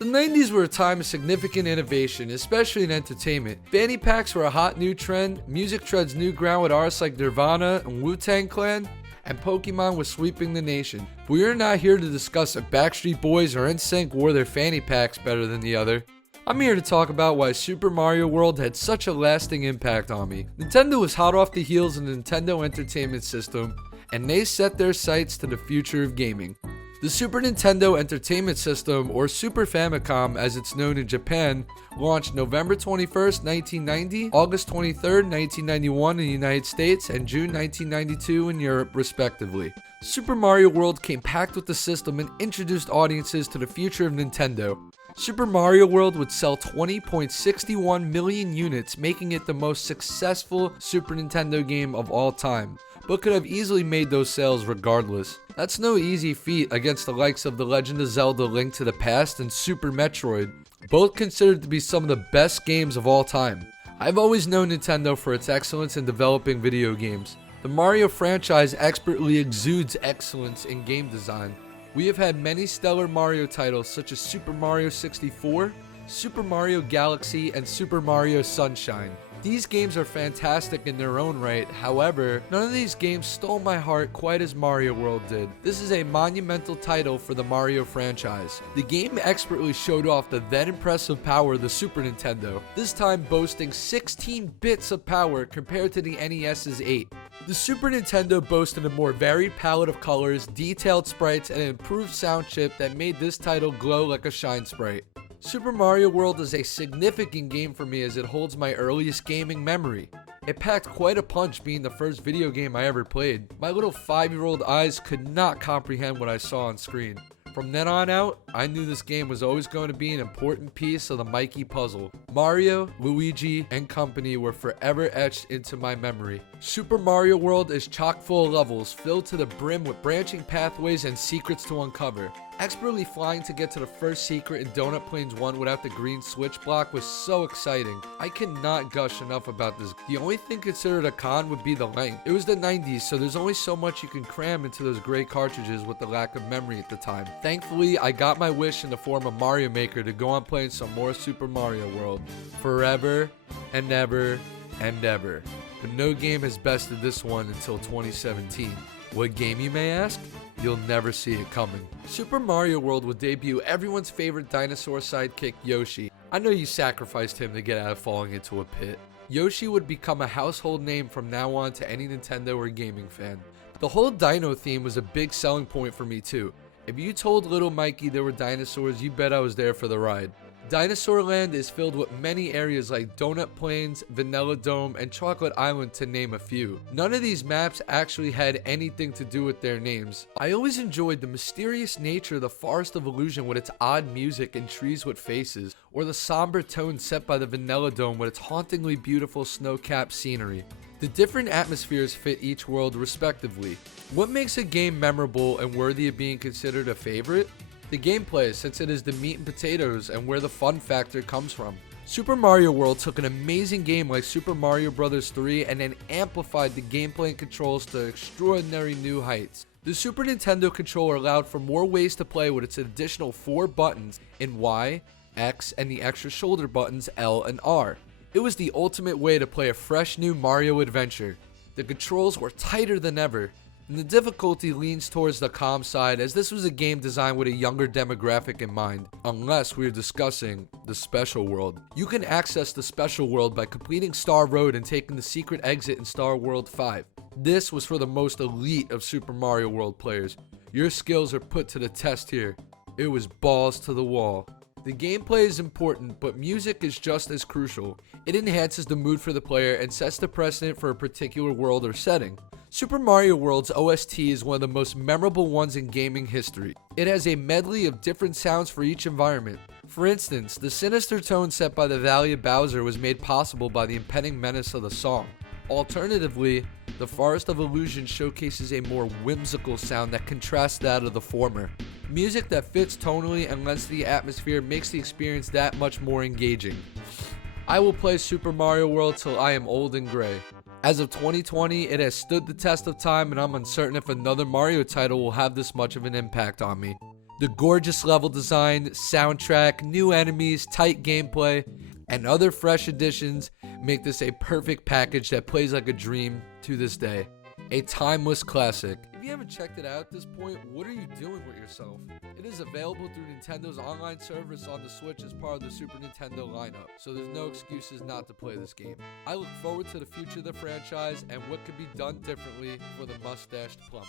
The 90s were a time of significant innovation, especially in entertainment. Fanny packs were a hot new trend, music treads new ground with artists like Nirvana and Wu-Tang Clan, and Pokemon was sweeping the nation. But we are not here to discuss if Backstreet Boys or NSYNC wore their fanny packs better than the other. I'm here to talk about why Super Mario World had such a lasting impact on me. Nintendo was hot off the heels of the Nintendo Entertainment System, and they set their sights to the future of gaming. The Super Nintendo Entertainment System, or Super Famicom as it's known in Japan, launched November 21st, 1990, August 23rd, 1991 in the United States, and June 1992 in Europe, respectively. Super Mario World came packed with the system and introduced audiences to the future of Nintendo. Super Mario World would sell 20.61 million units, making it the most successful Super Nintendo game of all time, but could have easily made those sales regardless. That's no easy feat against the likes of The Legend of Zelda: Link to the Past and Super Metroid, both considered to be some of the best games of all time. I've always known Nintendo for its excellence in developing video games. The Mario franchise expertly exudes excellence in game design. We have had many stellar Mario titles such as Super Mario 64, Super Mario Galaxy, and Super Mario Sunshine. These games are fantastic in their own right, however, none of these games stole my heart quite as Mario World did. This is a monumental title for the Mario franchise. The game expertly showed off the then impressive power of the Super Nintendo, this time boasting 16 bits of power compared to the NES's 8. The Super Nintendo boasted a more varied palette of colors, detailed sprites, and an improved sound chip that made this title glow like a shine sprite. Super Mario World is a significant game for me as it holds my earliest gaming memory. It packed quite a punch being the first video game I ever played. My little 5-year-old eyes could not comprehend what I saw on screen. From then on out, I knew this game was always going to be an important piece of the Mikey puzzle. Mario, Luigi, and company were forever etched into my memory. Super Mario World is chock full of levels filled to the brim with branching pathways and secrets to uncover. Expertly flying to get to the first secret in Donut Plains 1 without the green switch block was so exciting. I cannot gush enough about this. The only thing considered a con would be the length. It was the 90s, so there's only so much you can cram into those gray cartridges with the lack of memory at the time. Thankfully, I got my wish in the form of Mario Maker to go on playing some more Super Mario World. Forever and ever and ever. But no game has bested this one until 2017. What game, you may ask? You'll never see it coming. Super Mario World would debut everyone's favorite dinosaur sidekick, Yoshi. I know you sacrificed him to get out of falling into a pit. Yoshi would become a household name from now on to any Nintendo or gaming fan. The whole dino theme was a big selling point for me too. If you told little Mikey there were dinosaurs, you bet I was there for the ride. Dinosaur Land is filled with many areas like Donut Plains, Vanilla Dome, and Chocolate Island to name a few. None of these maps actually had anything to do with their names. I always enjoyed the mysterious nature of the Forest of Illusion with its odd music and trees with faces, or the somber tone set by the Vanilla Dome with its hauntingly beautiful snow-capped scenery. The different atmospheres fit each world respectively. What makes a game memorable and worthy of being considered a favorite? The gameplay, since it is the meat and potatoes and where the fun factor comes from. Super Mario World took an amazing game like Super Mario Bros. 3 and then amplified the gameplay and controls to extraordinary new heights. The Super Nintendo controller allowed for more ways to play with its additional 4 buttons in Y, X, and the extra shoulder buttons L and R. It was the ultimate way to play a fresh new Mario adventure. The controls were tighter than ever, and the difficulty leans towards the calm side as this was a game designed with a younger demographic in mind, unless we are discussing the Special World. You can access the Special World by completing Star Road and taking the secret exit in Star World 5. This was for the most elite of Super Mario World players. Your skills are put to the test here. It was balls to the wall. The gameplay is important, but music is just as crucial. It enhances the mood for the player and sets the precedent for a particular world or setting. Super Mario World's OST is one of the most memorable ones in gaming history. It has a medley of different sounds for each environment. For instance, the sinister tone set by the Valley of Bowser was made possible by the impending menace of the song. Alternatively, the Forest of Illusion showcases a more whimsical sound that contrasts that of the former. Music that fits tonally and lends to the atmosphere makes the experience that much more engaging. I will play Super Mario World till I am old and gray. As of 2020, it has stood the test of time, and I'm uncertain if another Mario title will have this much of an impact on me. The gorgeous level design, soundtrack, new enemies, tight gameplay, and other fresh additions make this a perfect package that plays like a dream to this day. A timeless classic. If you haven't checked it out at this point, what are you doing with yourself? It is available through Nintendo's online service on the Switch as part of the Super Nintendo lineup, so there's no excuses not to play this game. I look forward to the future of the franchise and what could be done differently for the mustached plumber.